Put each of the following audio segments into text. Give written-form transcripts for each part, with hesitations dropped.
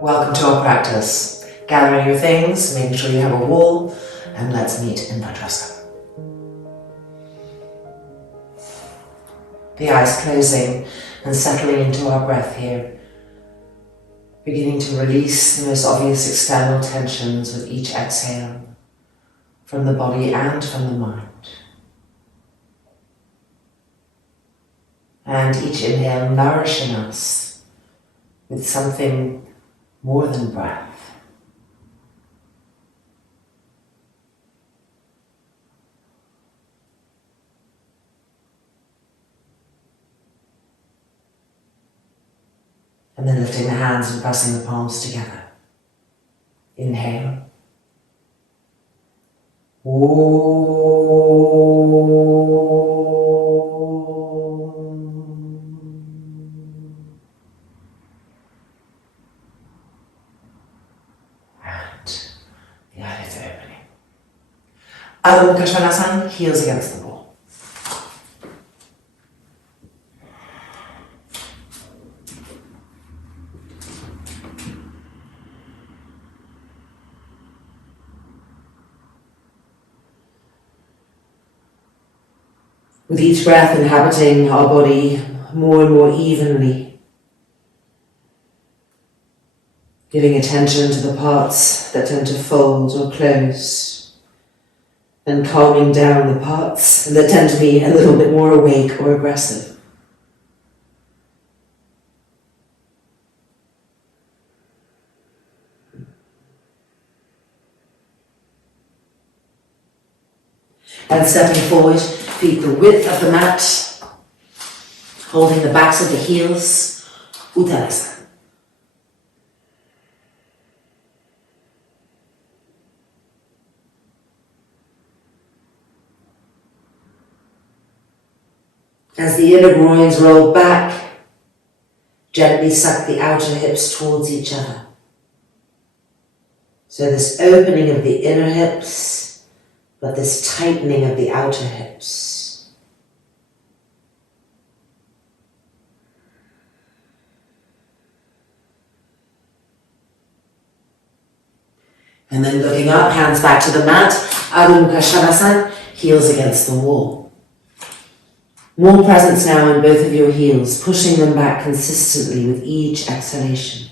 Welcome to our practice. Gathering your things, making sure you have a wall, and let's meet in Virasana. The eyes closing and settling into our breath here. Beginning to release the most obvious external tensions with each exhale from the body and from the mind. And each inhale nourishing us with something more than breath. And then lifting the hands and pressing the palms together. Inhale. The eyelids are opening. Savasana, heels against the wall. With each breath inhabiting our body more and more evenly, giving attention to the parts that tend to fold or close, and calming down the parts that tend to be a little bit more awake or aggressive. And stepping forward, feet the width of the mat, holding the backs of the heels, Uttanasana. As the inner groins roll back, gently suck the outer hips towards each other. So this opening of the inner hips, but this tightening of the outer hips. And then looking up, hands back to the mat, Savasana, heels against the wall. More presence now in both of your heels, pushing them back consistently with each exhalation.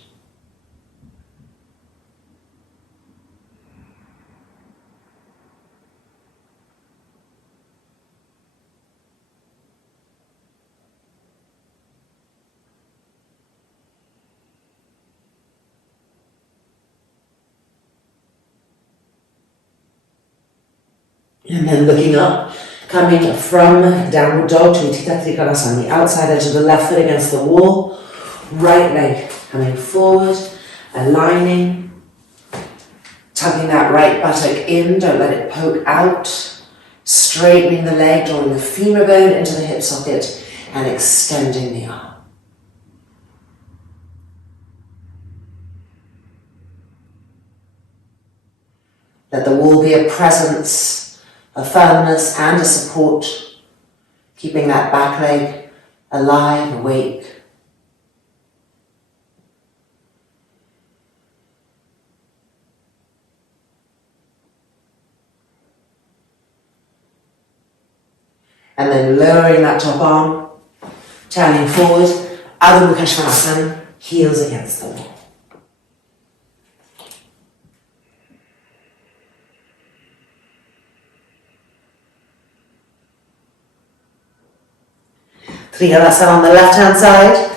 And then looking up, coming from downward dog to Trikonasana, the outside edge of the left foot against the wall, right leg coming forward, aligning, tugging that right buttock in, don't let it poke out, straightening the leg, drawing the femur bone into the hip socket and extending the arm. Let the wall be a presence, a firmness and a support, keeping that back leg alive, awake. And then lowering that top arm, turning forward, Adho Mukha Svanasana, heels against the wall. Virasana on the left hand side,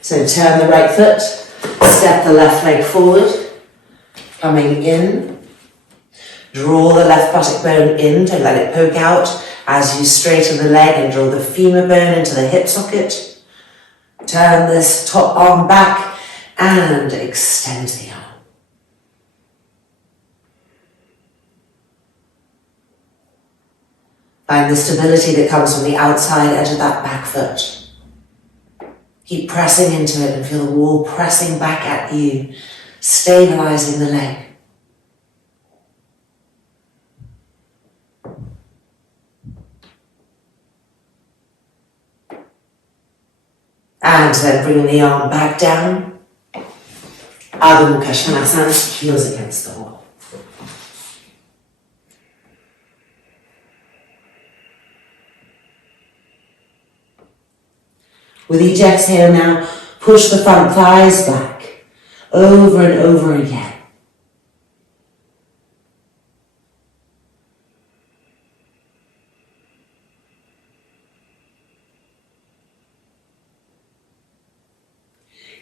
so turn the right foot, step the left leg forward, coming in, draw the left buttock bone in, don't let it poke out as you straighten the leg and draw the femur bone into the hip socket, turn this top arm back and extend the arm. Find the stability that comes from the outside edge of that back foot. Keep pressing into it and feel the wall pressing back at you, stabilizing the leg. And then bringing the arm back down. Adho Mukha Svanasana, heels against the wall. With each exhale now, push the front thighs back, over and over again.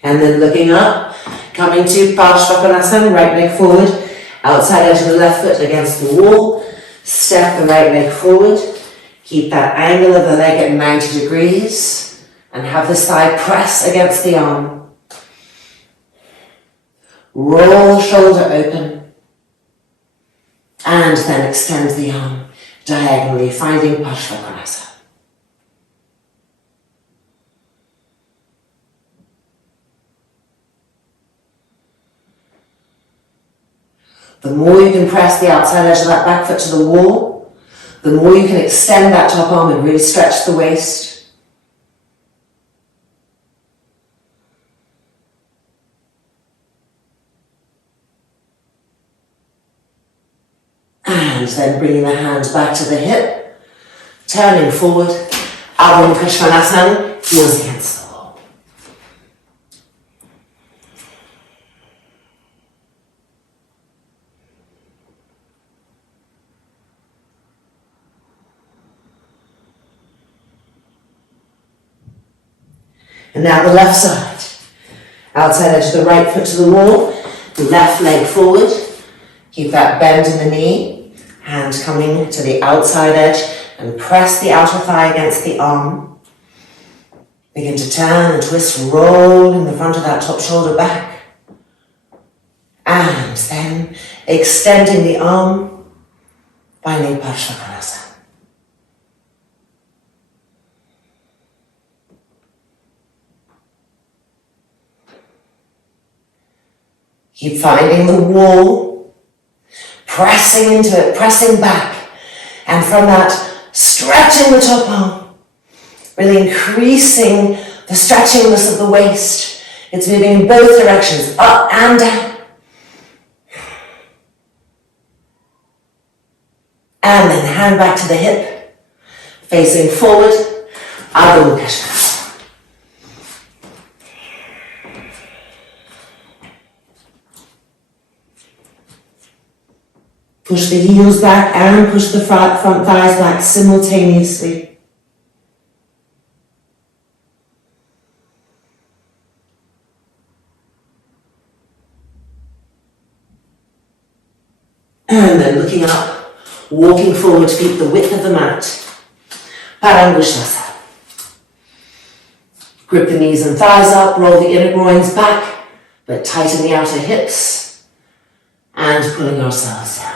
And then looking up, coming to Parshvakonasana, right leg forward, outside edge of the left foot against the wall, step the right leg forward, keep that angle of the leg at 90 degrees, and have the thigh press against the arm. Roll the shoulder open, and then extend the arm diagonally, finding Parshvakonasana. The more you can press the outside edge of that back foot to the wall, the more you can extend that top arm and really stretch the waist. And then bringing the hands back to the hip, turning forward, Adho Mukha Svanasana, heels against the wall. And now the left side. Outside edge of the right foot to the wall, the left leg forward. Keep that bend in the knee, hand coming to the outside edge and press the outer thigh against the arm. Begin to turn and twist, rolling the front of that top shoulder back. And then extending the arm, finding Parshvakonasana. Keep finding the wall, pressing into it, pressing back, and from that, stretching the top arm, really increasing the stretchingness of the waist. It's moving in both directions, up and down. And then hand back to the hip, facing forward, Adho Mukha Svanasana. Push the heels back and push the front thighs back simultaneously. And then looking up, walking forward, feet the width of the mat. Paryankasana. Grip the knees and thighs up, roll the inner groins back, but tighten the outer hips, and pulling ourselves down.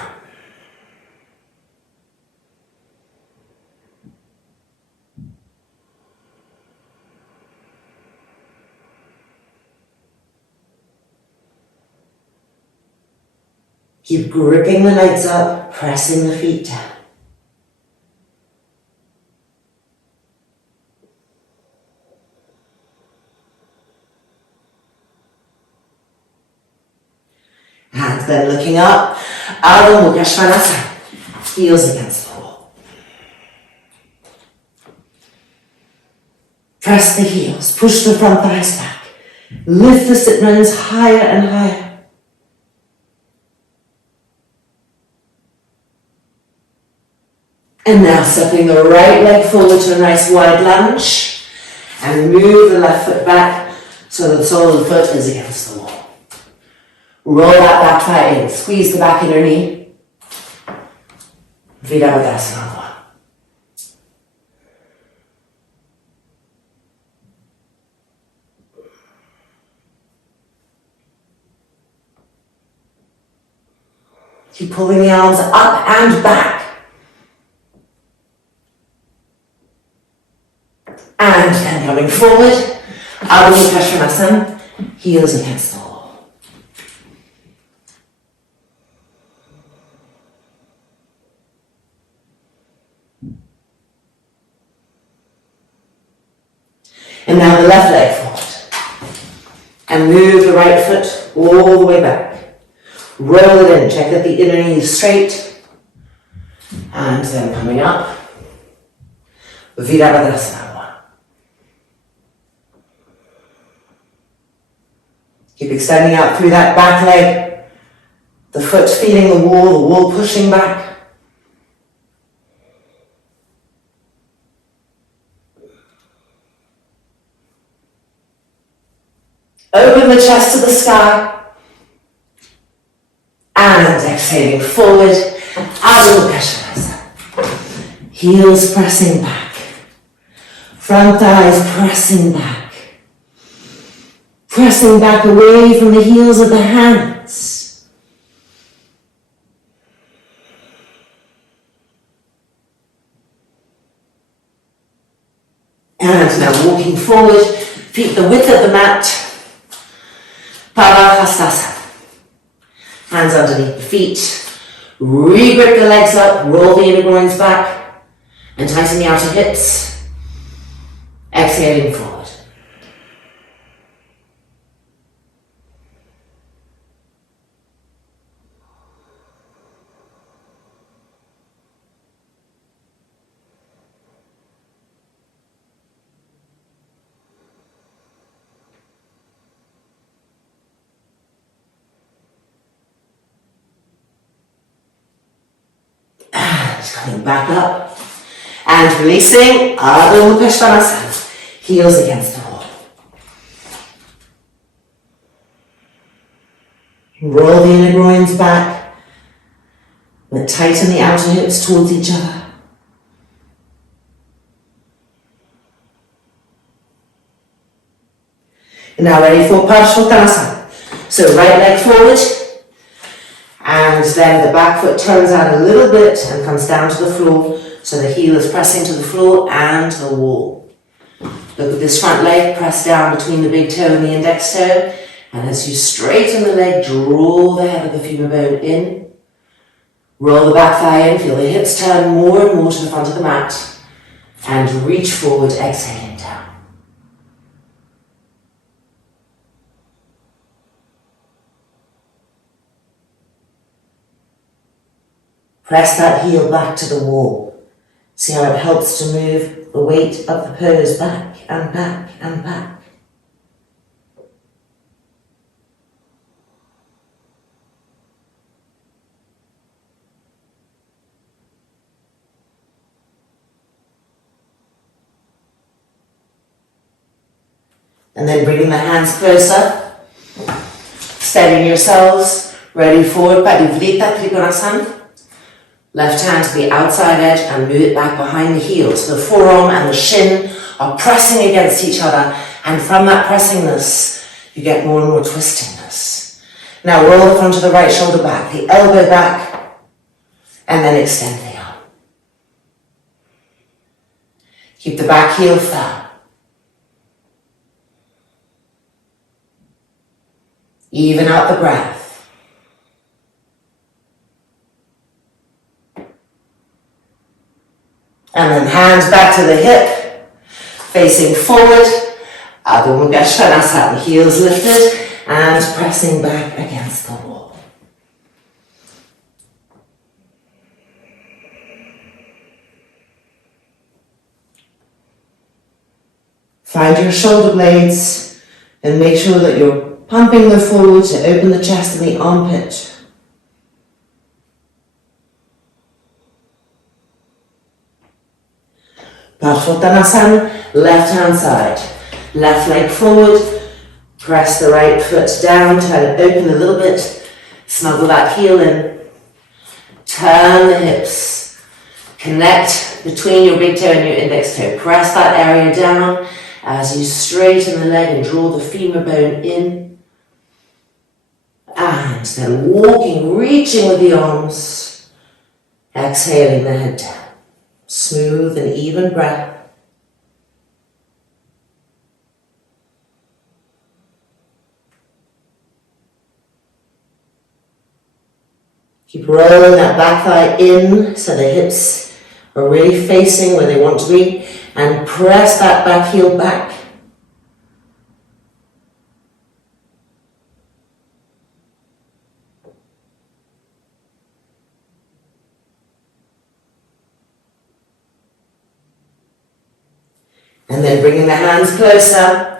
Keep gripping the legs up, pressing the feet down. And then looking up, Adho Mukha Svanasana, heels against the wall. Press the heels, push the front thighs back, lift the sit bones higher and higher. And now stepping the right leg forward to a nice wide lunge and move the left foot back so that the sole of the foot is against the wall. Roll that back thigh in, squeeze the back inner knee. Virasana. Keep pulling the arms up and back. And then coming forward, Adho Mukha Svanasana, heels against the wall. And now the left leg forward. And move the right foot all the way back. Roll it in, check that the inner knee is straight. And then coming up, Virasana. Keep extending out through that back leg. The foot feeling the wall pushing back. Open the chest to the sky. And exhaling forward. Adho Mukha. Heels pressing back. Front thighs pressing back. Pressing back away from the heels of the hands. And now walking forward, feet the width of the mat. Paryankasana. Hands underneath the feet. Re-grip the legs up, roll the inner groins back, and tighten the outer hips. Exhaling forward. Coming back up and releasing Adho Mukha. Heels against the wall. Roll the inner groins back, but tighten the outer hips towards each other. And now ready for Parshvottanasana. So right leg forward. And then the back foot turns out a little bit and comes down to the floor. So the heel is pressing to the floor and the wall. Look at this front leg, press down between the big toe and the index toe. And as you straighten the leg, draw the head of the femur bone in. Roll the back thigh in, feel the hips turn more and more to the front of the mat. And reach forward, exhaling down. Press that heel back to the wall. See how it helps to move the weight of the pose back and back and back. And then bringing the hands closer, steadying yourselves, ready for Parivrita Trikonasana. Left hand to the outside edge and move it back behind the heel. So the forearm and the shin are pressing against each other, and from that pressingness, you get more and more twistingness. Now roll the front of the right shoulder back, the elbow back, and then extend the arm. Keep the back heel firm. Even out the breath. And then hands back to the hip, facing forward, Adho Mukha, heels lifted, and pressing back against the wall. Find your shoulder blades and make sure that you're pumping them forward to open the chest and the armpit. Parshvottanasana, left hand side. Left leg forward, press the right foot down, turn it open a little bit, snuggle that heel in, turn the hips, connect between your big toe and your index toe. Press that area down as you straighten the leg and draw the femur bone in. And then walking, reaching with the arms, exhaling the head down. Smooth and even breath. Keep rolling that back thigh in so the hips are really facing where they want to be, and press that back heel back. And then bringing the hands closer.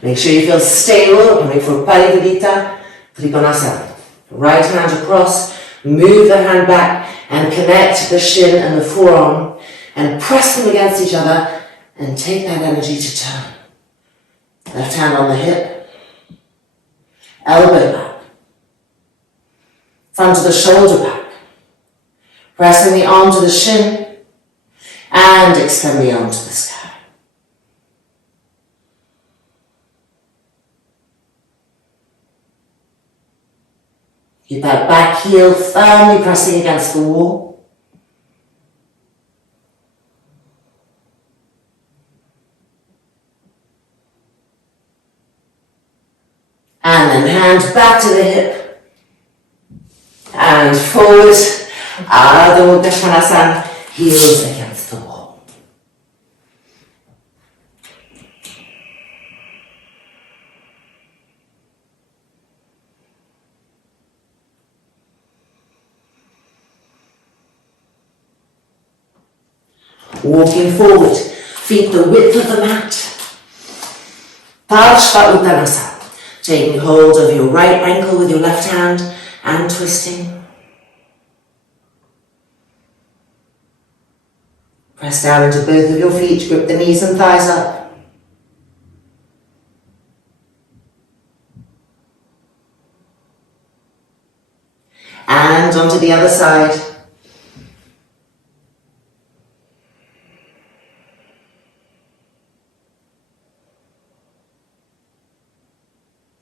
Make sure you feel stable, coming from Parivrita, Trikonasana. Right hand across, move the hand back and connect the shin and the forearm and press them against each other and take that energy to turn. Left hand on the hip, elbow back, front of the shoulder back, pressing the arm to the shin and extend the arm to the sky. Keep that back heel firmly pressing against the wall. And then hands back to the hip. And forward. Adho Mukha Svanasana, heels against the wall. Walking forward, feet the width of the mat. Parshva Uttanasana, taking hold of your right ankle with your left hand and twisting. Press down into both of your feet, grip the knees and thighs up. And onto the other side.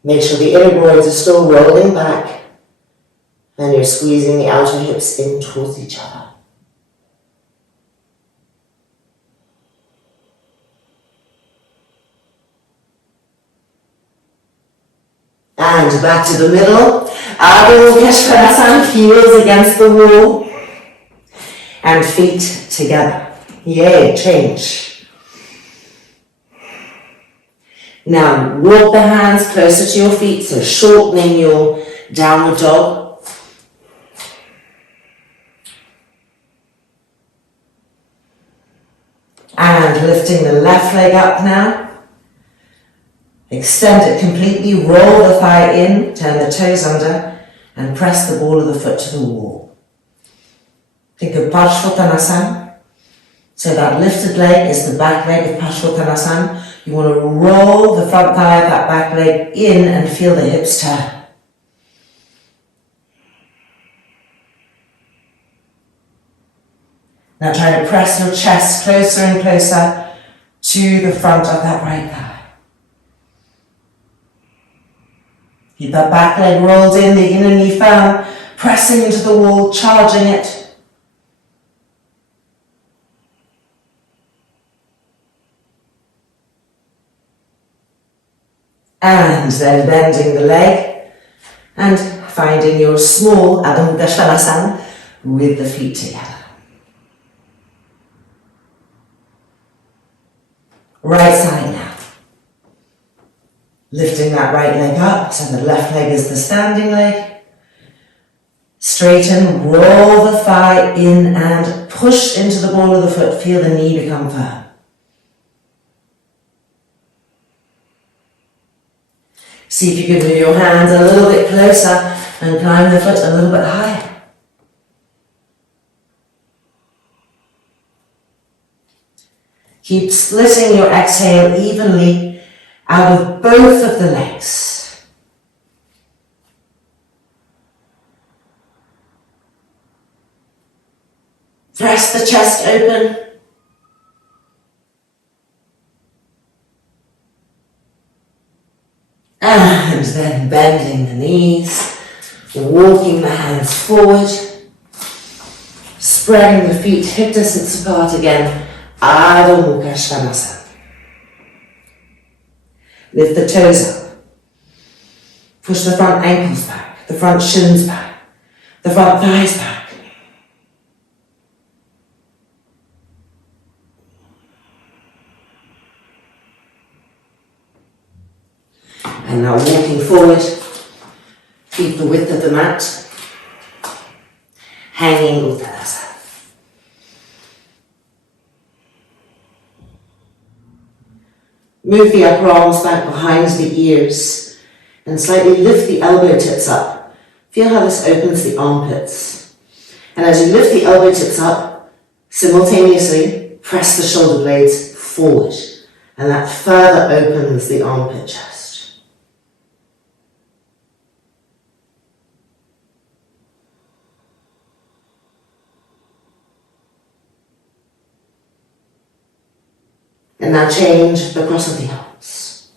Make sure the inner groins are still rolling back and you're squeezing the outer hips in towards each other. And back to the middle. Adho Mukha Svanasana, heels against the wall and feet together. Yay, change. Now walk the hands closer to your feet, so shortening your downward dog. And lifting the left leg up now. Extend it completely, roll the thigh in, turn the toes under, and press the ball of the foot to the wall. Think of Parshvottanasana. So that lifted leg is the back leg of Parshvottanasana. You want to roll the front thigh of that back leg in and feel the hips turn. Now try to press your chest closer and closer to the front of that right thigh. Keep that back leg rolled in, the inner knee firm, pressing into the wall, charging it. And then bending the leg and finding your small Adho Mukha Svanasana with the feet together. Right side now. Lifting that right leg up, so the left leg is the standing leg. Straighten, roll the thigh in and push into the ball of the foot. Feel the knee become firm. See if you can move your hands a little bit closer and climb the foot a little bit higher. Keep splitting your exhale evenly out of both of the legs. Press the chest open. And then bending the knees, walking the hands forward, spreading the feet hip distance apart again, Adho Mukha Svanasana. Lift the toes up, push the front ankles back, the front shins back, the front thighs back. And now walking forward, feet the width of the mat, hanging Uttanasana. Move the upper arms back behind the ears and slightly lift the elbow tips up. Feel how this opens the armpits. And as you lift the elbow tips up, simultaneously press the shoulder blades forward, and that further opens the armpit chest. And now change the cross of the arms.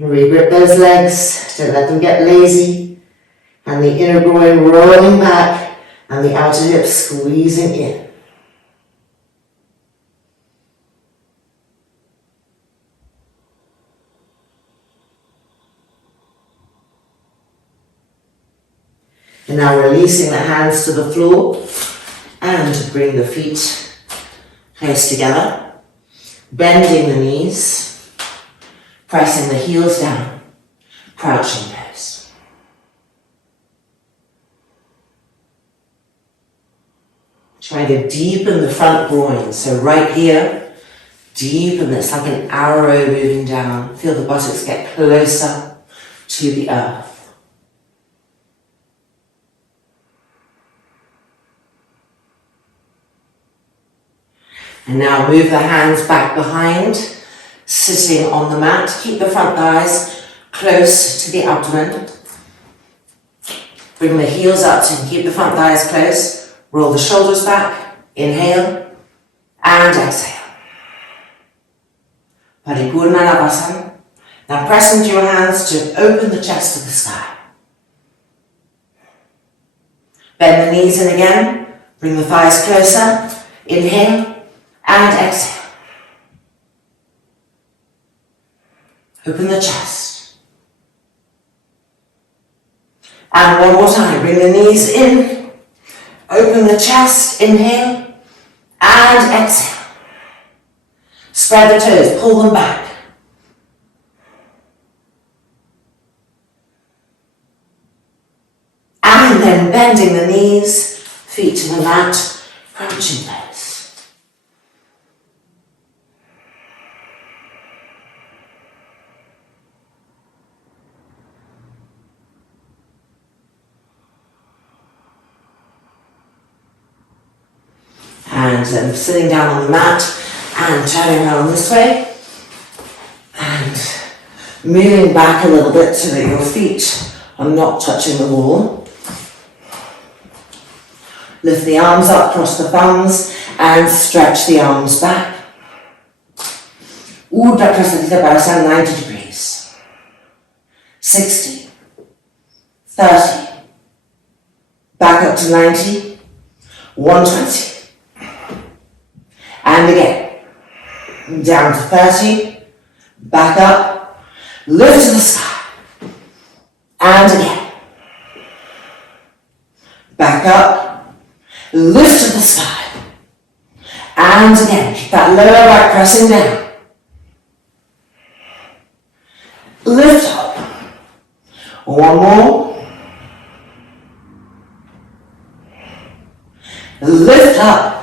Regrip those legs, don't let them get lazy. And the inner groin rolling back and the outer hip squeezing in. And now releasing the hands to the floor and bring the feet close together, bending the knees, pressing the heels down, crouching pose. Try to deepen the front groin, so right here, deepen, it's like an arrow moving down. Feel the buttocks get closer to the earth. And now move the hands back behind, sitting on the mat. Keep the front thighs close to the abdomen. Bring the heels up and keep the front thighs close. Roll the shoulders back. Inhale and exhale. Paripurnanavasana. Now press into your hands to open the chest to the sky. Bend the knees in again. Bring the thighs closer. Inhale. And exhale. Open the chest. And one more time. Bring the knees in. Open the chest. Inhale. And exhale. Spread the toes. Pull them back. And then bending the knees. Feet to the mat. Crouching pose. And then sitting down on the mat and turning around this way and moving back a little bit so that your feet are not touching the wall. Lift the arms up, cross the thumbs and stretch the arms back. Urdhva Prasadita Virasana 90 degrees. 60. 30. Back up to 90. 120. And again, down to 30, back up, lift to the sky, and again, back up, lift to the sky, and again, keep that lower back pressing down, lift up, one more, lift up,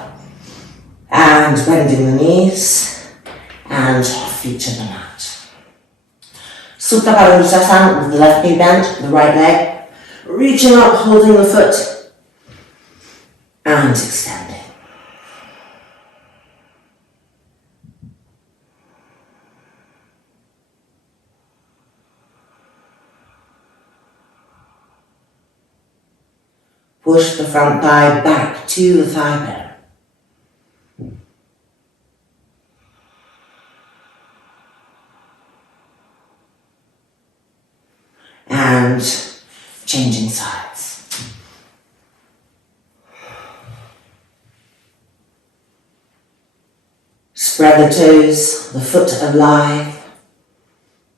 and bending the knees and feet to the mat. Supta Paryankasana with the left knee bent, the right leg, reaching up, holding the foot and extending. Push the front thigh back to the thigh bone. And changing sides. Spread the toes, the foot alive.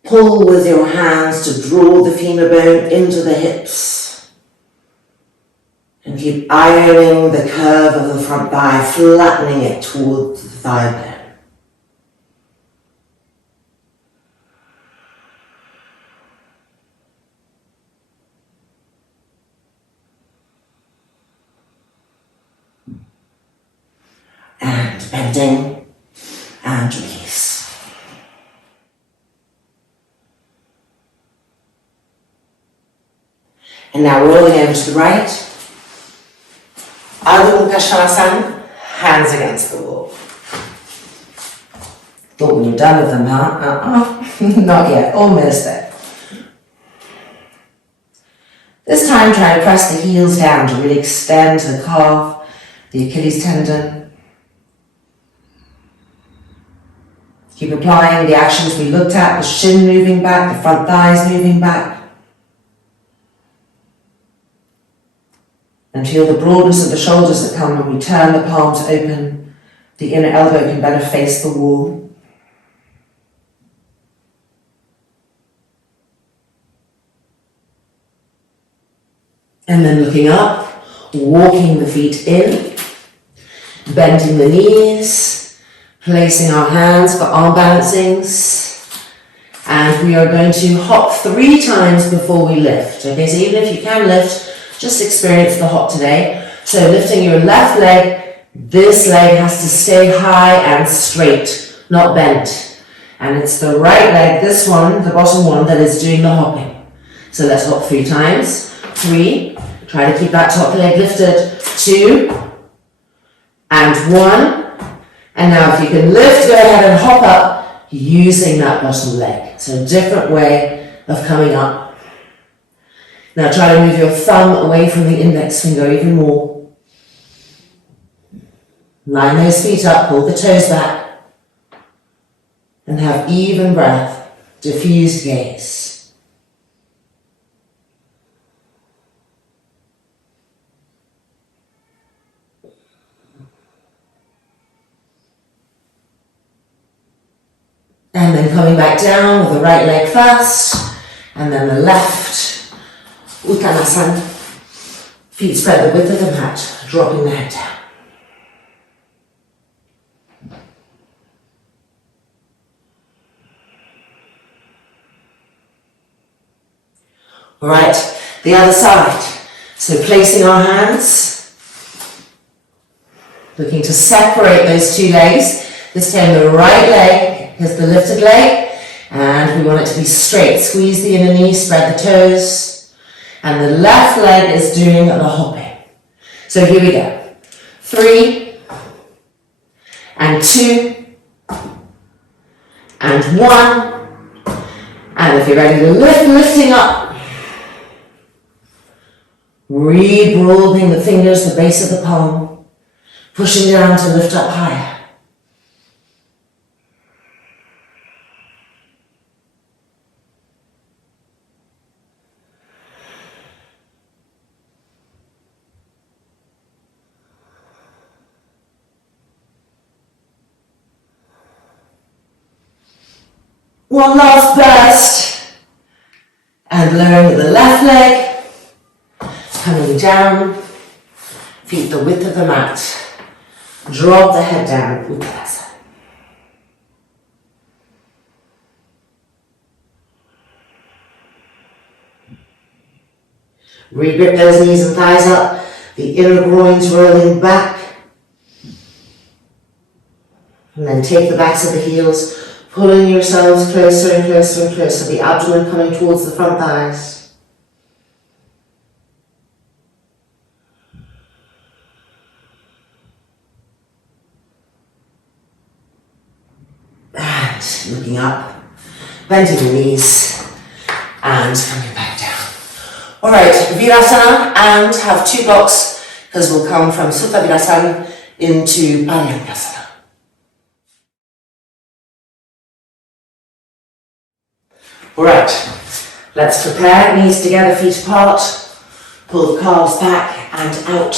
Pull with your hands to draw the femur bone into the hips. And keep ironing the curve of the front thigh, flattening it towards the thigh bone. And bending And now rolling over to the right. Ardha Mukha, hands against the wall. Thought we were done with them, huh? Not yet, almost there. This time try to press the heels down to really extend the calf, the Achilles tendon. Keep applying the actions we looked at, the shin moving back, the front thighs moving back. And feel the broadness of the shoulders that come when we turn the palms open. The inner elbow can better face the wall. And then looking up, walking the feet in, bending the knees, placing our hands for arm balancings. And we are going to hop 3 times before we lift. Okay, so even if you can lift, just experience the hop today. So lifting your left leg, this leg has to stay high and straight, not bent. And it's the right leg, this one, the bottom one, that is doing the hopping. So let's hop 3 times. 3, try to keep that top leg lifted. 2, and 1. And now if you can lift, go ahead and hop up using that bottom leg. So a different way of coming up. Now try to move your thumb away from the index finger even more. Line those feet up, pull the toes back, and have even breath, diffused gaze. And then coming back down with the right leg first, and then the left. Uttanasana. Feet spread the width of the mat, dropping the head down. Alright, the other side. So placing our hands, looking to separate those 2 legs. This time the right leg is the lifted leg, and we want it to be straight. Squeeze the inner knee, spread the toes. And the left leg is doing the hopping. So here we go. 3, and 2, and 1. And if you're ready to lift, lifting up. Re-broadening the fingers, the base of the palm. Pushing down to lift up higher. One last burst, and lowering the left leg, coming down, feet the width of the mat, drop the head down, Uttanasana. Re-grip those knees and thighs up, the inner groins rolling back, and then take the backs of the heels, pulling yourselves closer and closer and closer, the abdomen coming towards the front thighs. And looking up, bending the knees, and coming back down. Alright, Virasana, and have 2 blocks, because we'll come from Supta Virasana into Paryankasana. Alright, let's prepare, knees together, feet apart, pull the calves back and out,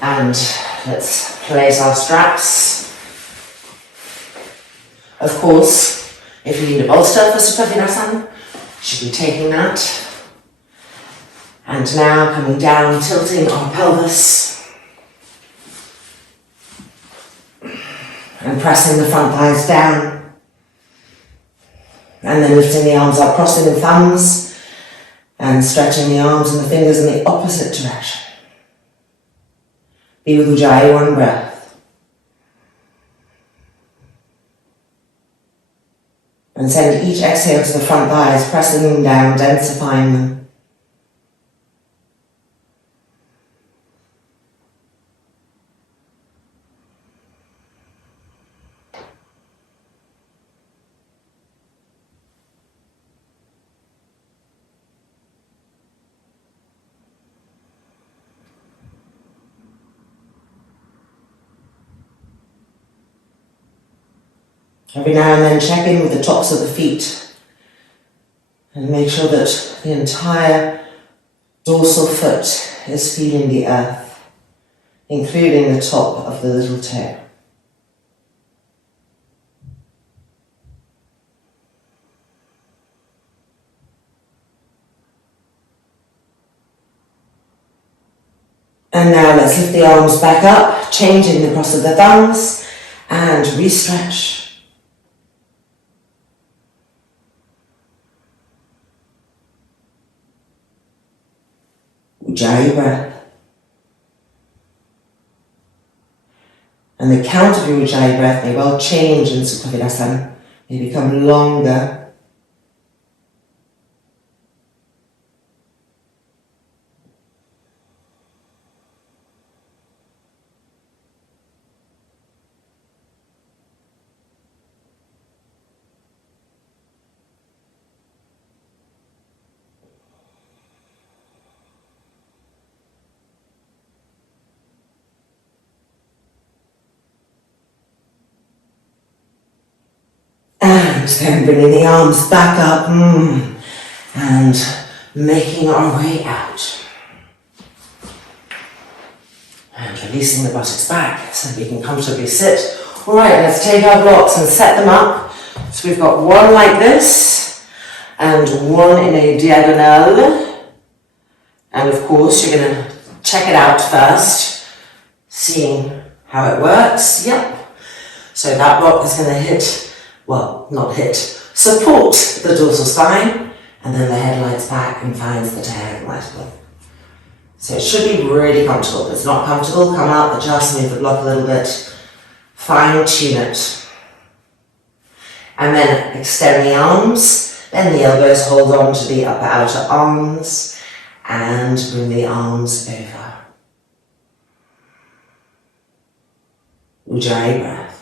and let's place our straps. Of course, if you need a bolster for Supta Virasana, you should be taking that. And now coming down, tilting our pelvis, and pressing the front thighs down. And then lifting the arms up, crossing the thumbs, and stretching the arms and the fingers in the opposite direction. Be with Ujjayi, 1 breath. And send each exhale to the front thighs, pressing them down, densifying them. Every now and then check in with the tops of the feet and make sure that the entire dorsal foot is feeling the earth, including the top of the little toe. And now let's lift the arms back up, changing the cross of the thumbs, and re-stretch. Ujjayi breath. And the count of your Ujjayi breath may well change in Sukha Virasana, may become longer. And then bringing the arms back up and making our way out. And releasing the buttocks back so we can comfortably sit. Alright, let's take our blocks and set them up. So we've got one like this and one in a diagonal. And of course you're going to check it out first, seeing how it works. Yep. So that block is going to hit, well, not hit, support the dorsal spine, and then the head lights back and finds the diagonal. So it should be really comfortable. If it's not comfortable, come out, adjust, move the block a little bit, fine tune it. And then extend the arms, bend the elbows, hold on to the upper outer arms, and bring the arms over. Ujjayi breath.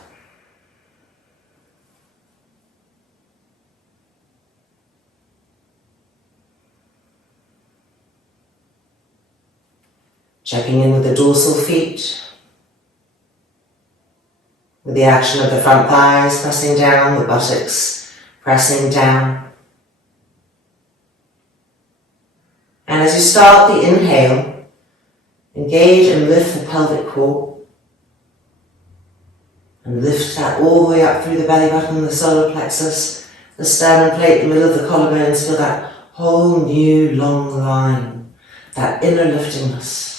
Checking in with the dorsal feet, with the action of the front thighs pressing down, the buttocks pressing down. And as you start the inhale, engage and lift the pelvic core. And lift that all the way up through the belly button, the solar plexus, the sternum plate, the middle of the collarbones. Feel that whole new long line, that inner liftingness.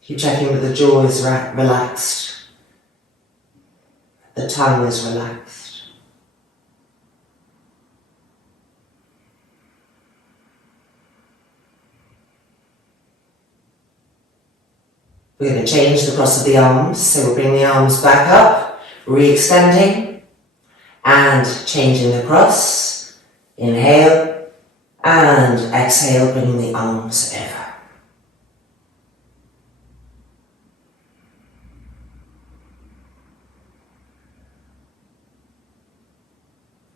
Keep checking that the jaw is relaxed, the tongue is relaxed. We're going to change the cross of the arms, so we'll bring the arms back up, re-extending, and changing the cross. Inhale, and exhale, bringing the arms over.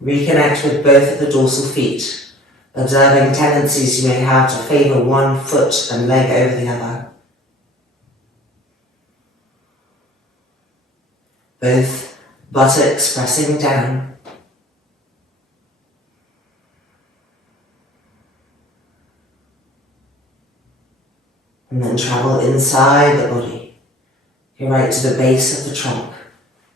Reconnect with both of the dorsal feet, observing tendencies you may have to favour one foot and leg over the other. Both buttocks pressing down. And then travel inside the body. Go right to the base of the trunk,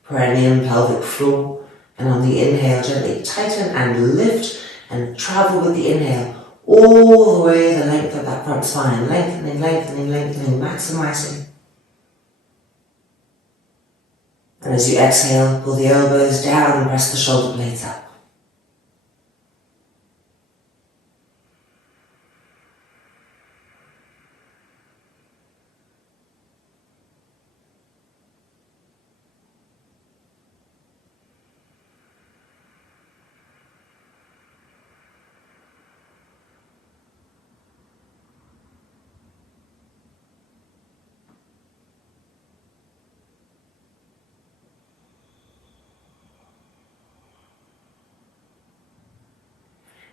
perineum, pelvic floor. And on the inhale, gently tighten and lift and travel with the inhale all the way the length of that front spine. Lengthening, lengthening, lengthening, maximizing. And as you exhale, pull the elbows down and press the shoulder blades up.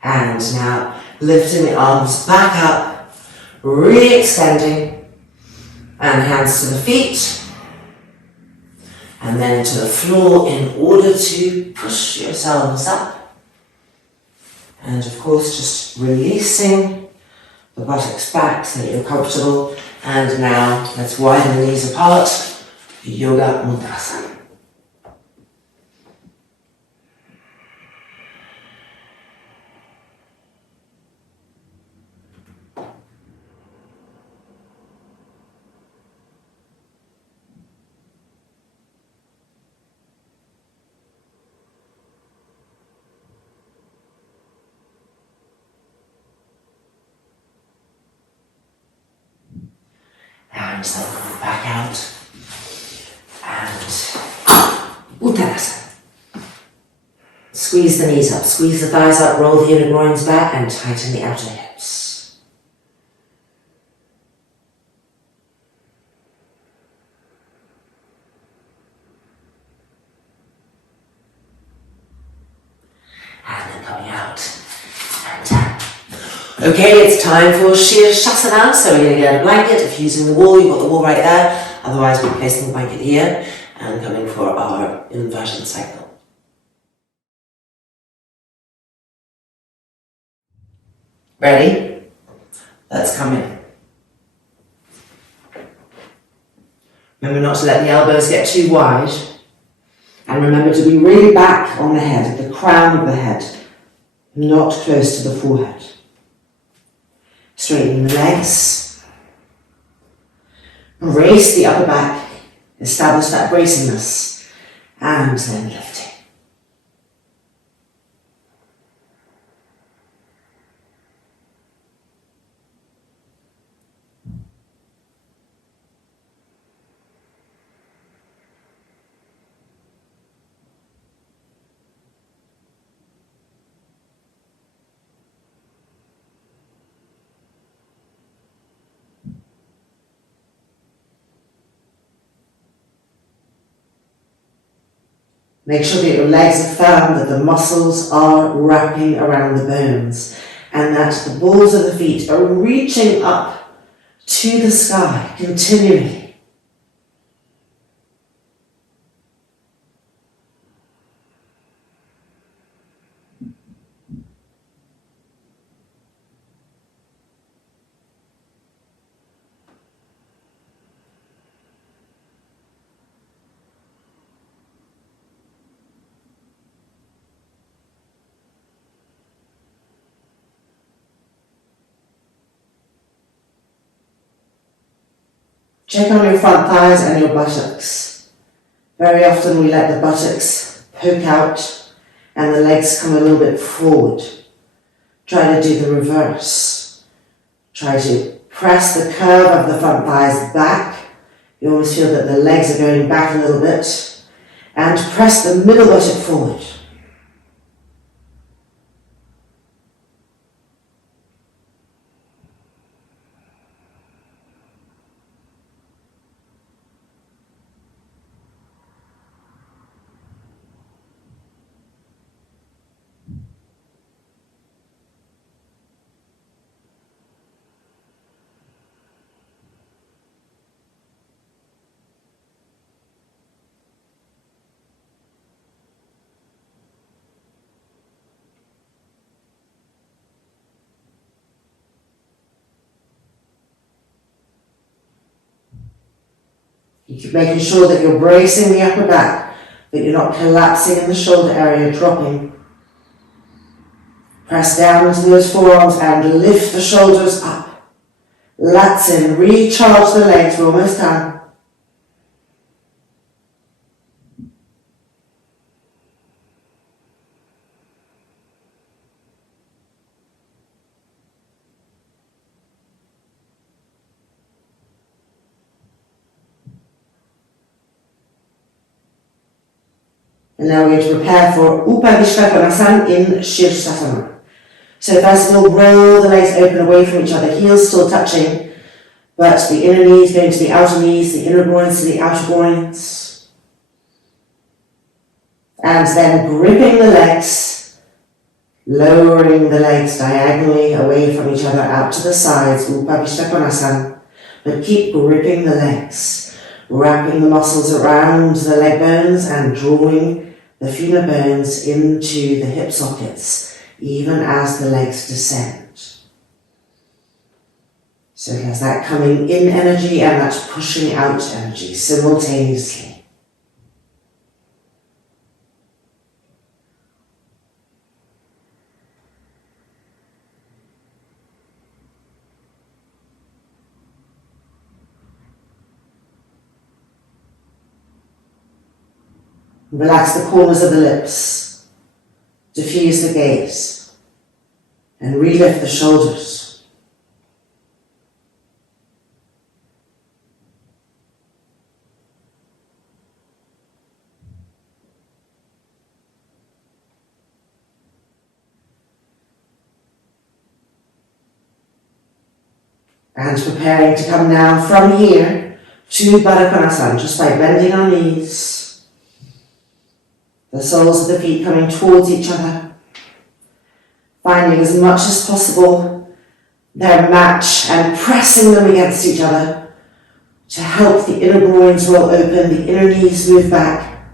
And now Lifting the arms back up, re-extending, and hands to the feet, and then to the floor in order to push yourselves up. And of course, just releasing the buttocks back so that you're comfortable. And now let's widen the knees apart, Yoga Mudra. And then coming back out, and Uttanasana. Squeeze the knees up, squeeze the thighs up, roll the inner groins back and tighten the outer hips. And then coming out and down. Okay, it's time for Sirsasana, so we're going to get a blanket. If you're using the wall, you've got the wall right there. Otherwise, we're placing the blanket here and coming for our inversion cycle. Ready? Let's come in. Remember not to let the elbows get too wide. And remember to be really back on the head, at the crown of the head, not close to the forehead. Straightening the legs, brace the upper back, establish that bracingness, and then lifting. Make sure that your legs are firm, that the muscles are wrapping around the bones, and that the balls of the feet are reaching up to the sky continually. Check on your front thighs and your buttocks. Very often we let the buttocks poke out and the legs come a little bit forward. Try to do the reverse. Try to press the curve of the front thighs back. You always feel that the legs are going back a little bit. And press the middle buttock forward. You keep making sure that you're bracing the upper back, that you're not collapsing in the shoulder area, dropping. Press down into those forearms and lift the shoulders up. Lats in, recharge the legs, we're almost done. And now we're going to prepare for Virasana in Sirsasana. So first of all, roll the legs open away from each other, heels still touching, but the inner knees going to the outer knees, the inner groins to the outer groins. And then gripping the legs, lowering the legs diagonally away from each other out to the sides, Upavishtakonasana, but keep gripping the legs, wrapping the muscles around the leg bones and drawing the femur bones into the hip sockets, even as the legs descend. So there's that coming in energy and that pushing out energy simultaneously. Relax the corners of the lips, diffuse the gaze, and relift the shoulders. And preparing to come now from here to Baddha Konasana, just by bending our knees, the soles of the feet coming towards each other, finding as much as possible their match and pressing them against each other to help the inner groins roll open, the inner knees move back,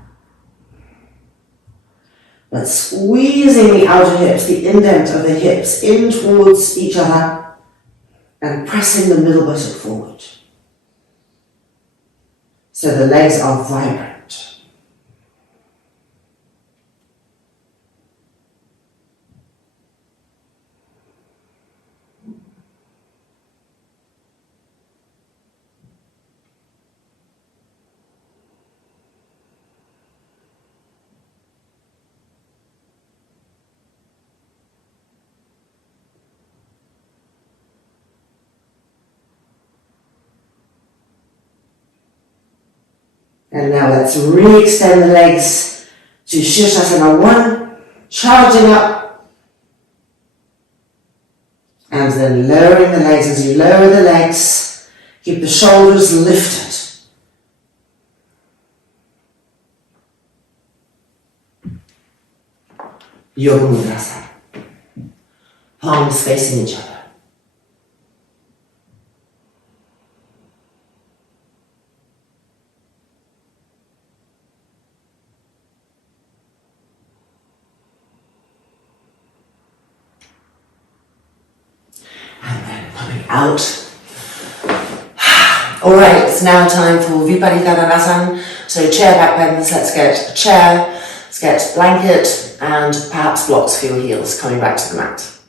but squeezing the outer hips, the indent of the hips in towards each other, and pressing the middle buttock forward. So the legs are vibrant. And now let's re-extend the legs to Sirsasana 1, charging up, and then lowering the legs. As you lower the legs, keep the shoulders lifted. Yoga Mudrasana. Palms facing each other. Out. Alright, it's now time for Virasana. So chair back bends, let's get a chair, let's get a blanket and perhaps blocks for your heels coming back to the mat.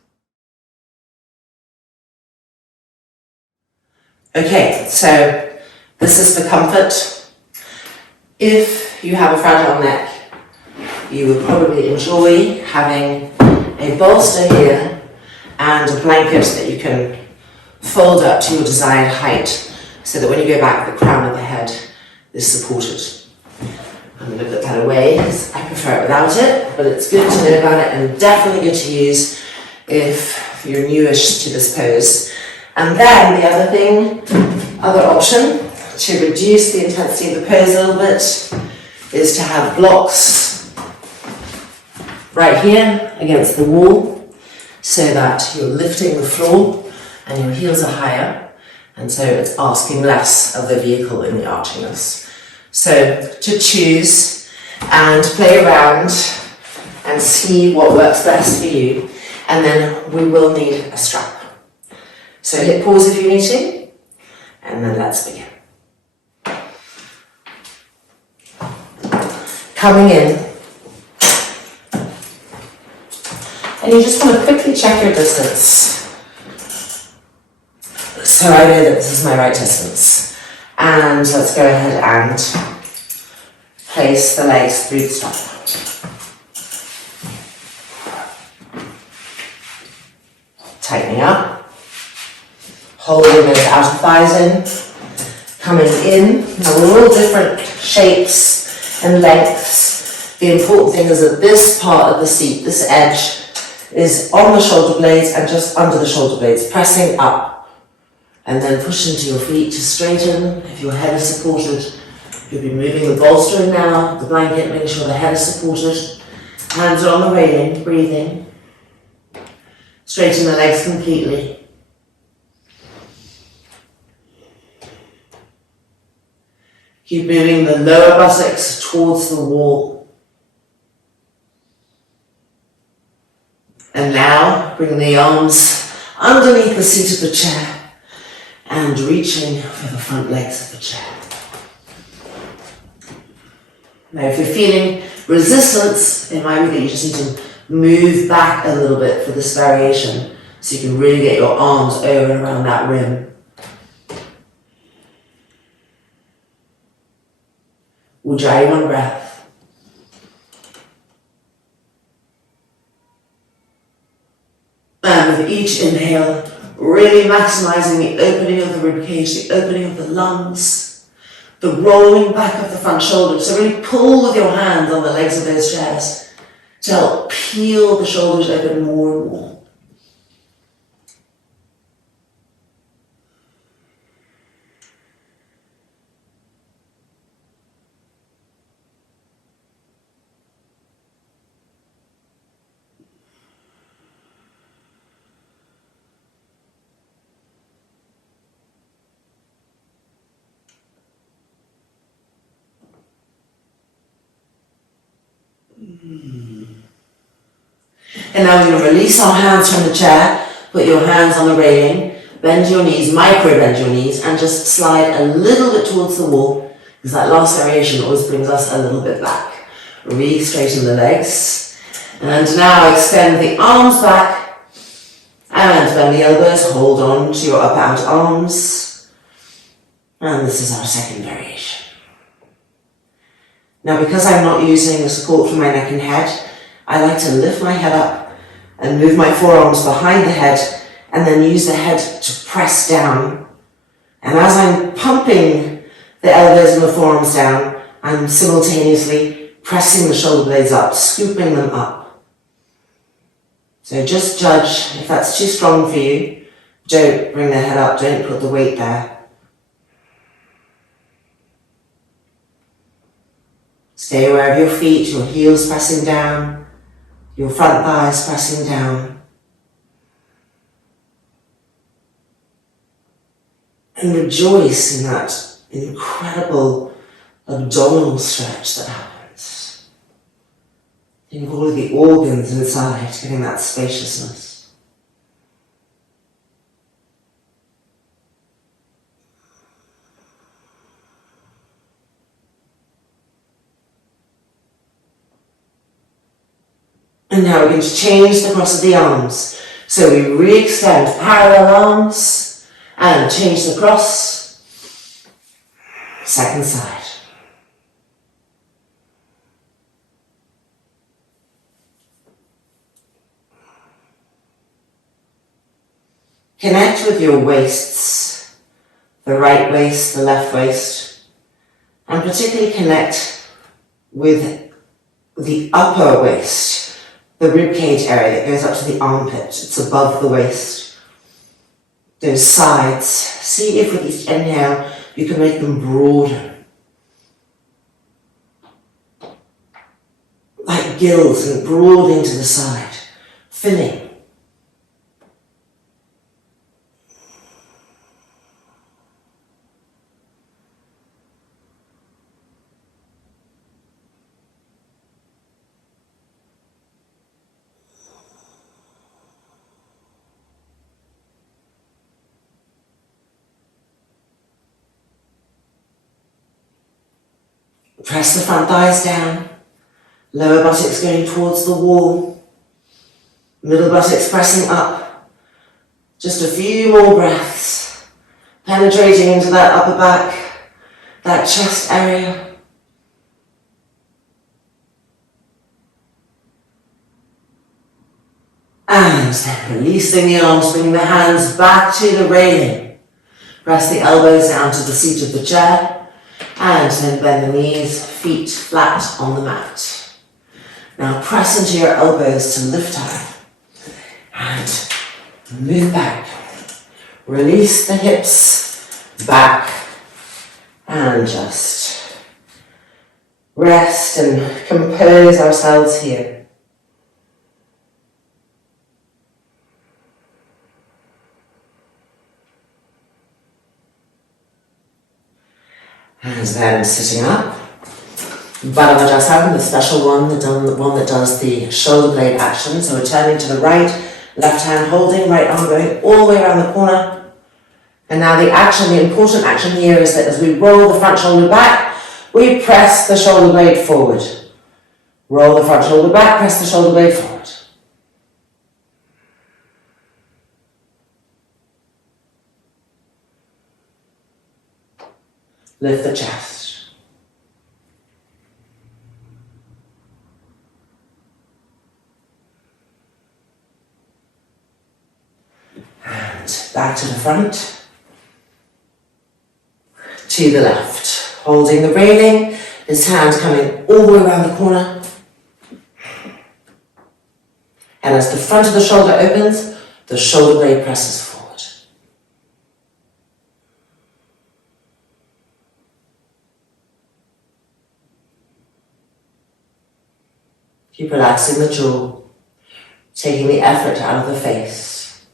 Okay, so this is for comfort. If you have a fragile neck, you would probably enjoy having a bolster here and a blanket that you can fold up to your desired height so that when you go back, the crown of the head is supported. I'm going to put that away because I prefer it without it, but it's good to know about it and definitely good to use if you're newish to this pose. And then the other option to reduce the intensity of the pose a little bit is to have blocks right here against the wall so that you're lifting the floor and your heels are higher, and so it's asking less of the vehicle in the archiness. So to choose and play around and see what works best for you, and then we will need a strap. So hit pause if you need to, and then let's begin. Coming in, and you just want to quickly check your distance. So I know that this is my right distance. And let's go ahead and place the legs through the strap. Tightening up. Holding those outer thighs in. Coming in. Now we're all different shapes and lengths. The important thing is that this part of the seat, this edge, is on the shoulder blades and just under the shoulder blades, pressing up. And then push into your feet to straighten. If your head is supported, you'll be moving the bolster in now, the blanket, making sure the head is supported. Hands are on the railing, breathing. Straighten the legs completely. Keep moving the lower buttocks towards the wall. And now bring the arms underneath the seat of the chair and reaching for the front legs of the chair. Now if you're feeling resistance, it might be that you just need to move back a little bit for this variation so you can really get your arms over and around that rim. Ujjayi, one breath. And with each inhale, really maximizing the opening of the ribcage, the opening of the lungs, the rolling back of the front shoulders. So really pull with your hands on the legs of those chairs to help peel the shoulders open more and more. And now we're going to release our hands from the chair, put your hands on the railing, bend your knees, micro bend your knees, and just slide a little bit towards the wall, because that last variation always brings us a little bit back. Re-straighten the legs, and now extend the arms back, and bend the elbows, hold on to your upper outer arms, and this is our second variation. Now because I'm not using the support from my neck and head, I like to lift my head up and move my forearms behind the head and then use the head to press down. And as I'm pumping the elbows and the forearms down, I'm simultaneously pressing the shoulder blades up, scooping them up. So just judge if that's too strong for you. Don't bring the head up, don't put the weight there. Stay aware of your feet, your heels pressing down, your front thighs pressing down. And rejoice in that incredible abdominal stretch that happens. Think of all of the organs inside, getting that spaciousness. And now we're going to change the cross of the arms. So we re-extend parallel arms and change the cross. Second side. Connect with your waists, the right waist, the left waist, and particularly connect with the upper waist. The ribcage area that goes up to the armpit, it's above the waist. Those sides, see if with each inhale you can make them broader. Like gills and broadening to the side, filling. Press the front thighs down, lower buttocks going towards the wall, middle buttocks pressing up. Just a few more breaths, penetrating into that upper back, that chest area. And then releasing the arms, bringing the hands back to the railing. Press the elbows down to the seat of the chair. And then bend the knees, feet flat on the mat. Now press into your elbows to lift high. And move back. Release the hips back. And just rest and compose ourselves here. And then sitting up. Virasana, the special one, the one that does the shoulder blade action. So we're turning to the right, left hand holding, right arm going all the way around the corner. And now the action, the important action here is that as we roll the front shoulder back, we press the shoulder blade forward. Roll the front shoulder back, press the shoulder blade forward. Lift the chest. And back to the front, to the left. Holding the railing, his hand coming all the way around the corner. And as the front of the shoulder opens, the shoulder blade presses forward. Keep relaxing the jaw, taking the effort out of the face.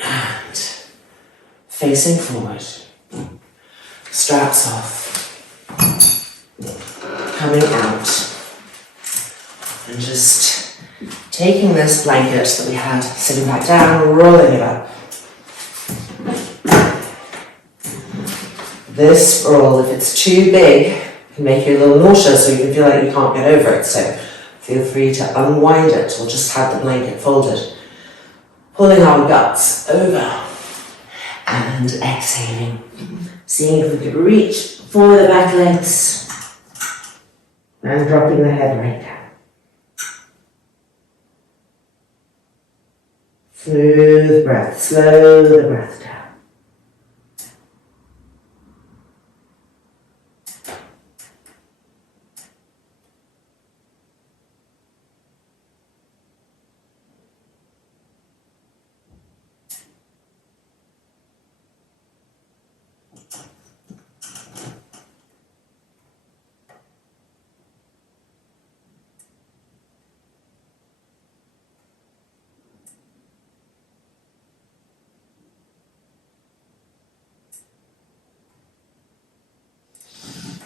And facing forward, straps off, coming out, and just taking this blanket that we had sitting back down, rolling it up. This roll, if it's too big, can make you a little nauseous, so you can feel like you can't get over it. So feel free to unwind it or just have the blanket folded. Pulling our guts over and exhaling. Seeing if we could reach for the back legs and dropping the head right down. Smooth breath, slow the breath down.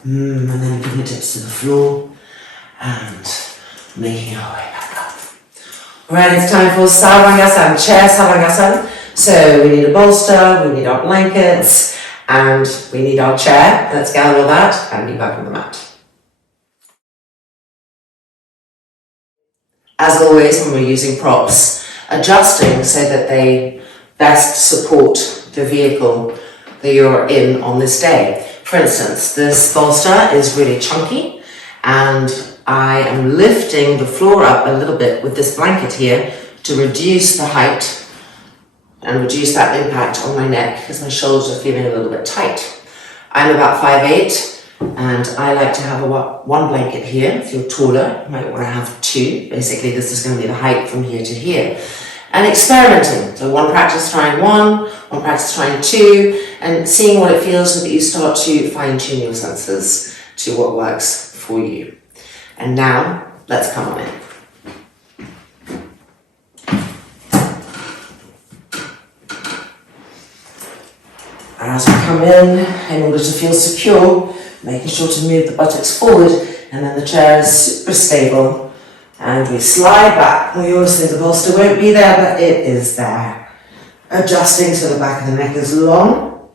And then fingertips to the floor and making our way back up. Alright, it's time for Sarvangasana, chair Savasana. So we need a bolster, we need our blankets, and we need our chair. Let's gather all that and be back on the mat. As always, when we're using props, adjusting so that they best support the vehicle that you're in on this day. For instance, this bolster is really chunky and I am lifting the floor up a little bit with this blanket here to reduce the height and reduce that impact on my neck because my shoulders are feeling a little bit tight. I'm about 5'8" and I like to have one blanket here. If you're taller, you might want to have two. Basically, this is going to be the height from here to here. And experimenting. So one practice trying one practice trying two, and seeing what it feels so that you start to fine-tune your senses to what works for you. And now, let's come on in. As we come in order to feel secure, making sure to move the buttocks forward, and then the chair is super stable, and we slide back. We always think the bolster won't be there, but it is there. Adjusting so the back of the neck is long,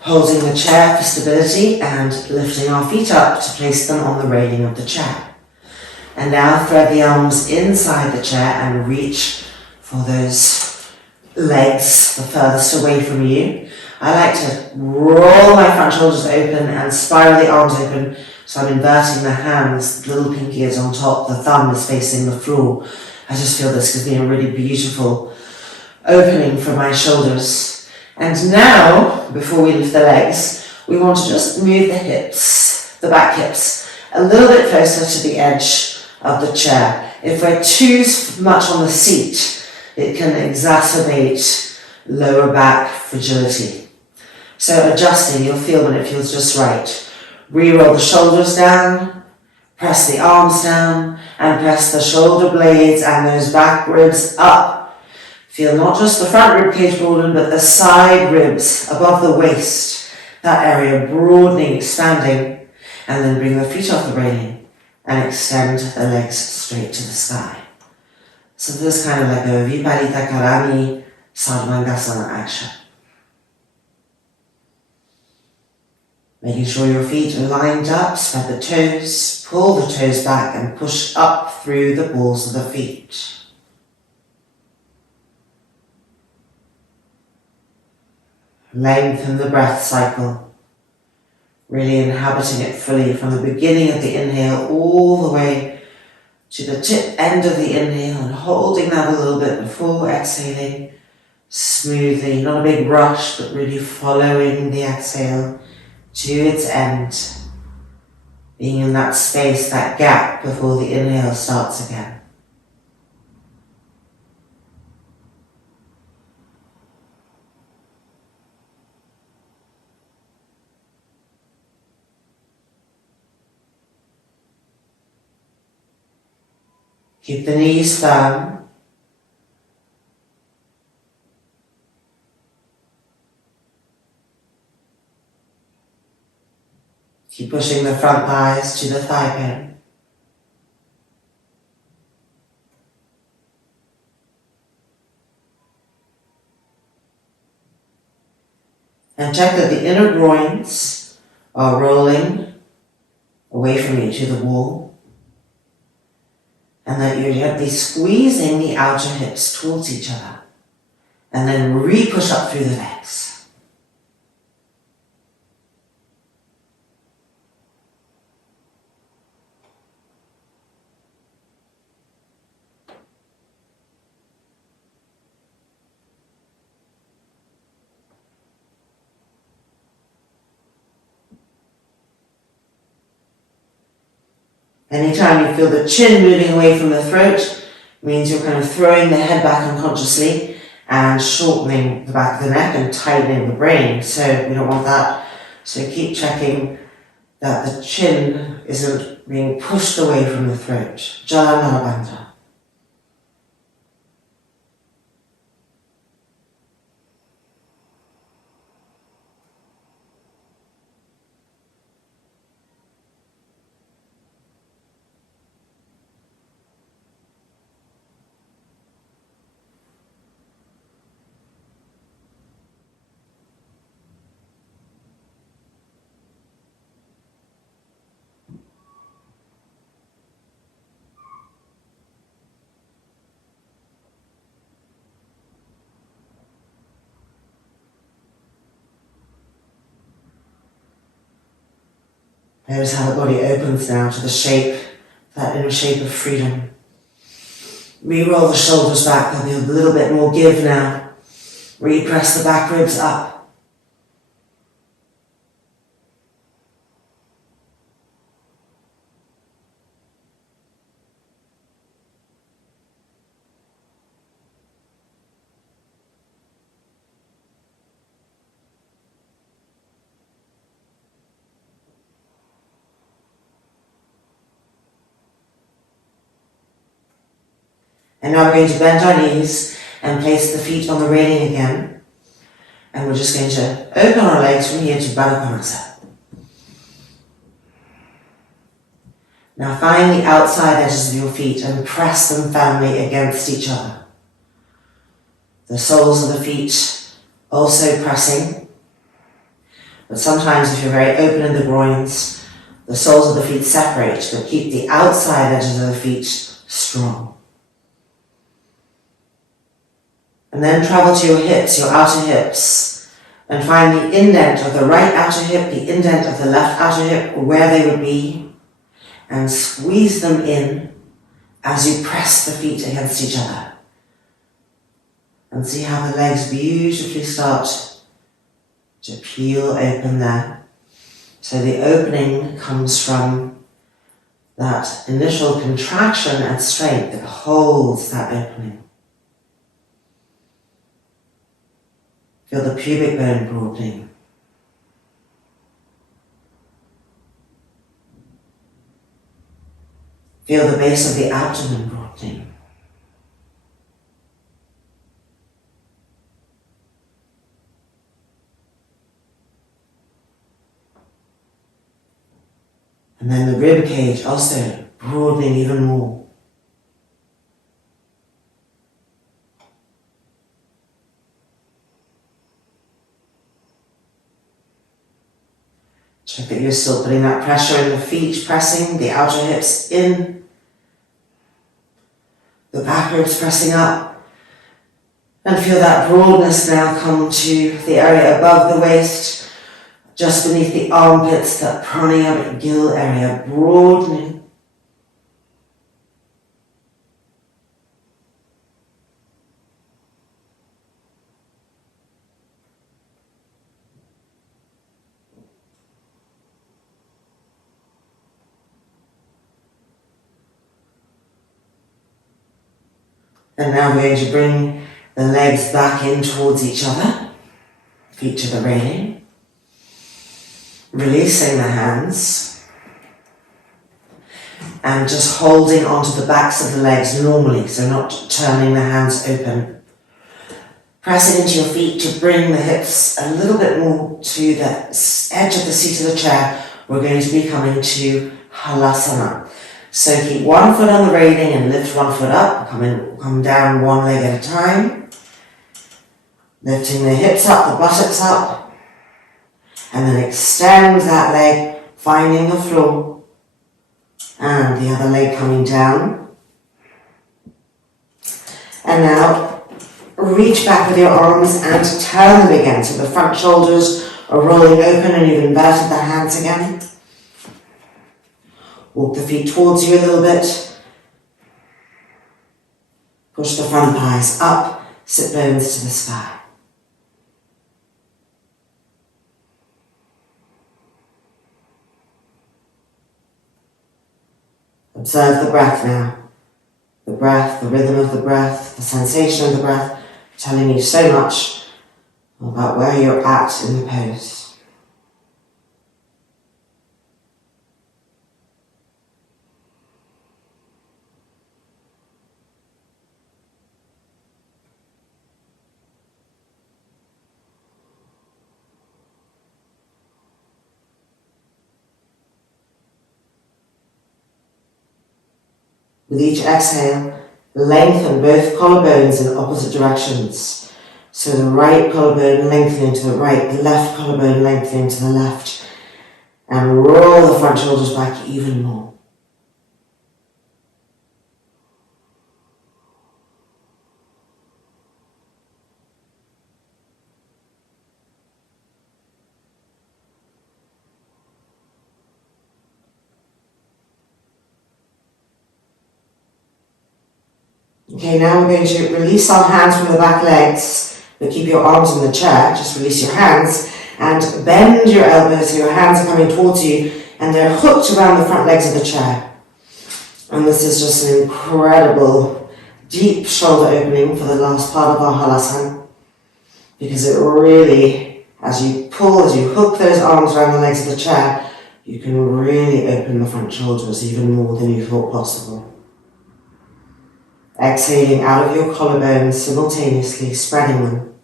holding the chair for stability and lifting our feet up to place them on the railing of the chair. And now thread the arms inside the chair and reach for those legs the furthest away from you. I like to roll my front shoulders open and spiral the arms open, so I'm inverting the hands, the little pinky is on top, the thumb is facing the floor. I just feel this gives me a really beautiful opening for my shoulders. And now, before we lift the legs, we want to just move the hips, the back hips, a little bit closer to the edge of the chair. If we're too much on the seat, it can exacerbate lower back fragility. So adjusting, you'll feel when it feels just right. Re-roll the shoulders down, Press the arms down and press the shoulder blades and those back ribs up. Feel not just the front rib cage broaden, but the side ribs above the waist. That area broadening, expanding, and then bring the feet off the railing and extend the legs straight to the sky. So this is kind of like a Viparita Karani Sarvangasana action. Making sure your feet are lined up, spread the toes, pull the toes back and push up through the balls of the feet. Lengthen the breath cycle, really inhabiting it fully from the beginning of the inhale all the way to the tip end of the inhale and holding that a little bit before exhaling smoothly, not a big rush, but really following the exhale to its end, being in that space, that gap before the inhale starts again. Keep the knees firm. Keep pushing the front thighs to the thigh bone. And check that the inner groins are rolling away from you to the wall. And that you're gently squeezing the outer hips towards each other. And then re-push up through the legs. Anytime you feel the chin moving away from the throat, means you're kind of throwing the head back unconsciously and shortening the back of the neck and tightening the brain. So we don't want that. So keep checking that the chin isn't being pushed away from the throat. Jalanarabandha. Notice how the body opens now to the shape, that inner shape of freedom. Re-roll the shoulders back, there'll be a little bit more give now. Re-press the back ribs up. And now we're going to bend our knees and place the feet on the railing again. And we're just going to open our legs from here to Baddha Konasana. Now find the outside edges of your feet and press them firmly against each other. The soles of the feet also pressing. But sometimes if you're very open in the groins, the soles of the feet separate, but keep the outside edges of the feet strong. And then travel to your hips, your outer hips, and find the indent of the right outer hip, the indent of the left outer hip, where they would be, and squeeze them in as you press the feet against each other. And see how the legs beautifully start to peel open there. So the opening comes from that initial contraction and strength that holds that opening. Feel the pubic bone broadening. Feel the base of the abdomen broadening. And then the rib cage also broadening even more. Check that you're still putting that pressure in the feet, pressing the outer hips in. The back ribs pressing up. And feel that broadness now come to the area above the waist, just beneath the armpits, that pranayama gill area broadening. And now we're going to bring the legs back in towards each other, feet to the railing, releasing the hands, and just holding onto the backs of the legs normally, so not turning the hands open. Pressing into your feet to bring the hips a little bit more to the edge of the seat of the chair. We're going to be coming to Halasana. So keep one foot on the railing and lift one foot up, come down one leg at a time. Lifting the hips up, the buttocks up, and then extend that leg, finding the floor, and the other leg coming down. And now reach back with your arms and turn them again, so the front shoulders are rolling open and you've inverted the hands again. Walk the feet towards you a little bit. Push the front thighs up, sit bones to the sky. Observe the breath now. The breath, the rhythm of the breath, the sensation of the breath, telling you so much about where you're at in the pose. With each exhale, lengthen both collarbones in opposite directions. So the right collarbone lengthening to the right, the left collarbone lengthening to the left. And roll the front shoulders back even more. Okay, now we're going to release our hands from the back legs, but keep your arms in the chair. Just release your hands and bend your elbows so your hands are coming towards you and they're hooked around the front legs of the chair. And this is just an incredible deep shoulder opening for the last part of our Halasana, because it really, as you hook those arms around the legs of the chair, you can really open the front shoulders even more than you thought possible. Exhaling out of your collarbones simultaneously, spreading them.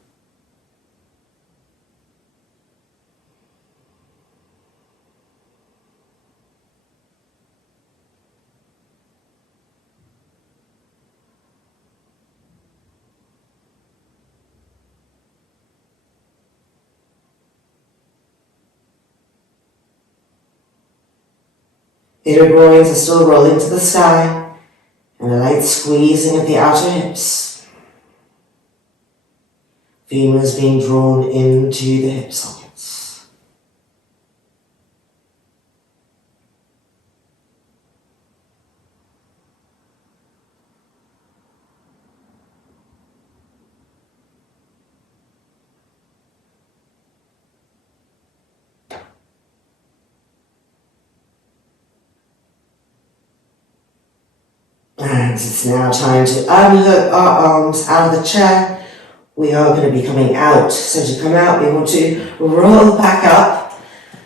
Inner groins are still rolling to the sky. And a light squeezing of the outer hips. Femurs being drawn into the hip sockets. And it's now time to unhook our arms out of the chair. We are going to be coming out. So to come out, we want to roll back up,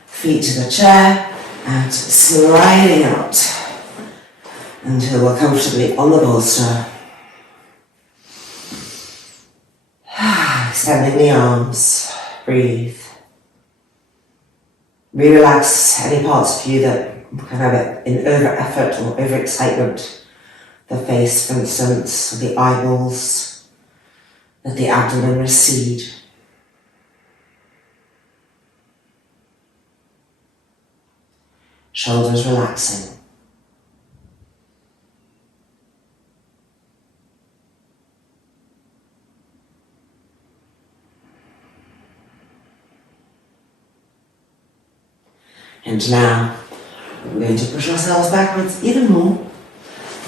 feet to the chair, and sliding out. until we're comfortably on the bolster. Extending the arms, breathe. Relax any parts of you that kind of in over-effort or over-excitement. The face, for instance, or the eyeballs, let the abdomen recede. Shoulders relaxing. And now, we're going to push ourselves backwards even more.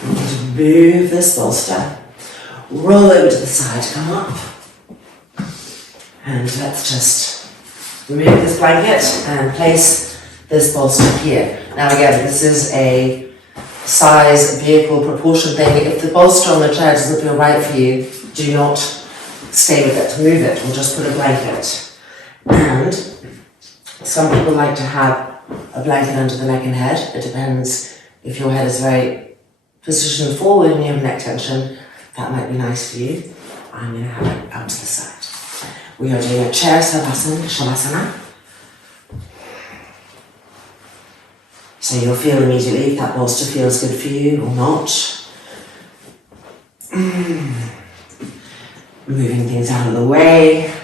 We're going to move this bolster. Roll over to the side, come up. And let's just remove this blanket and place this bolster here. Now again, this is a size, vehicle, proportion thing. If the bolster on the chair doesn't feel right for you, do not stay with it, move it, or just put a blanket. And some people like to have a blanket under the neck and head. It depends if your head is very positioned forward and you have neck tension, that might be nice for you. I'm going to have it out to the side. We are doing a chair Savasana. So you'll feel immediately if that bolster feels good for you or not. Moving things out of the way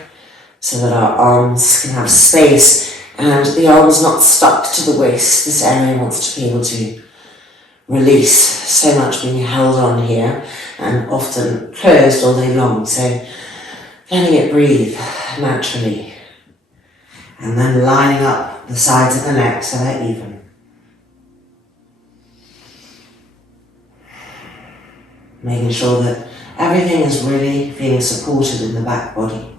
so that our arms can have space and the arms not stuck to the waist. This area wants to be able to release, so much being held on here and often closed all day long. So letting it breathe naturally and then lining up the sides of the neck so they're even. Making sure that everything is really being supported in the back body.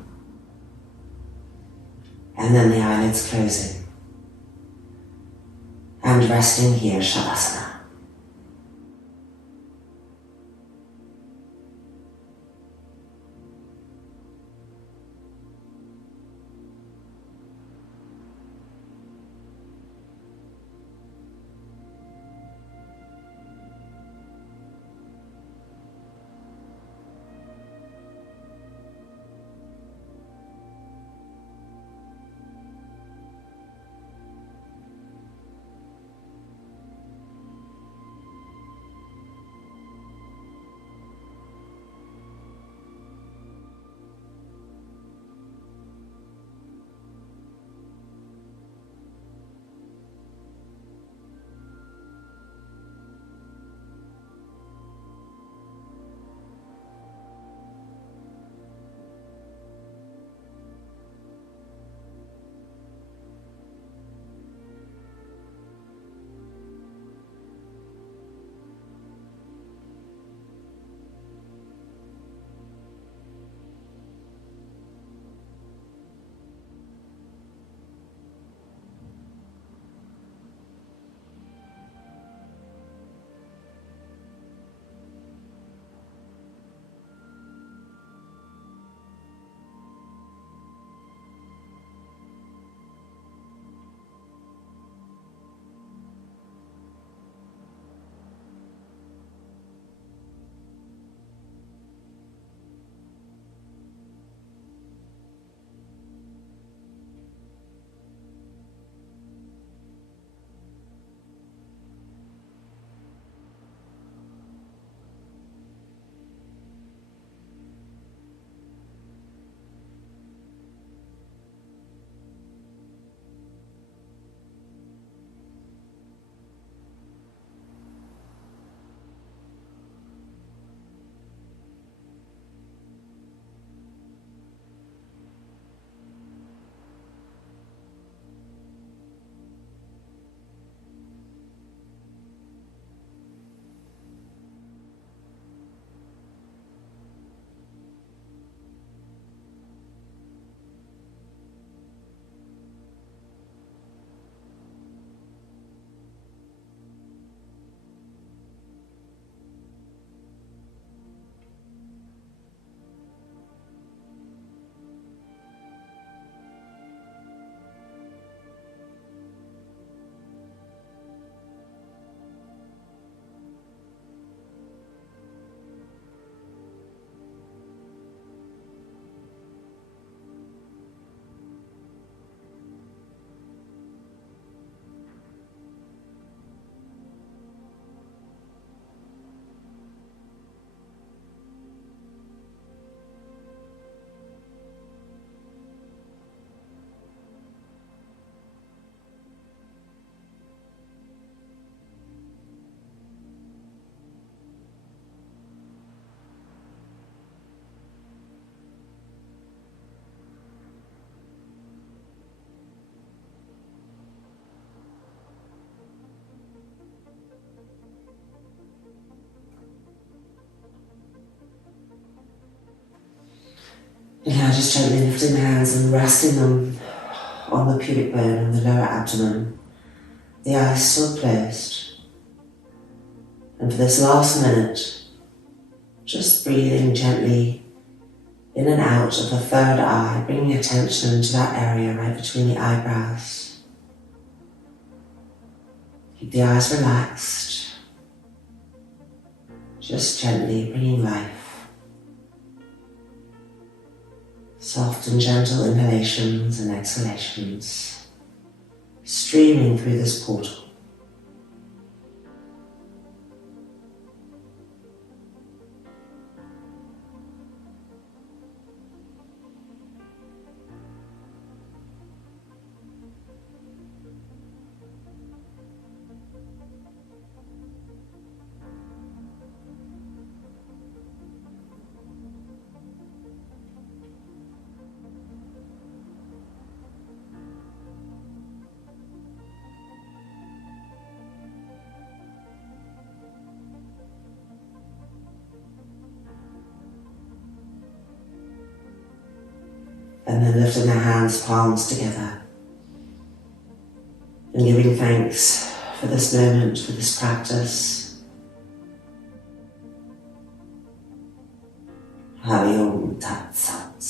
And then the eyelids closing. And resting here, Savasana. Yeah, just gently lifting the hands and resting them on the pubic bone and the lower abdomen. The eyes still closed. And for this last minute, just breathing gently in and out of the third eye, bringing attention to that area right between the eyebrows. Keep the eyes relaxed. Just gently bringing life. Soft and gentle inhalations and exhalations, streaming through this portal. And then lifting the hands, palms together, and giving thanks for this moment, for this practice. Hari Om Tat Sat.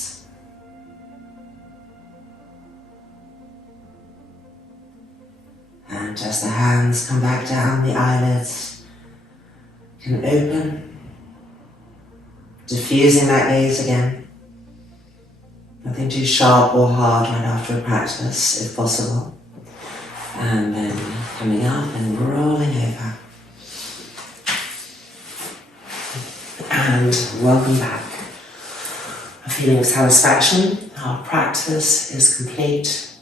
And as the hands come back down, the eyelids can open, diffusing that gaze again. Nothing too sharp or hard right after a practice, if possible. And then coming up and rolling over. And welcome back. A feeling of satisfaction. Our practice is complete.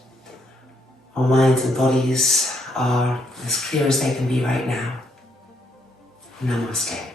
Our minds and bodies are as clear as they can be right now. Namaste.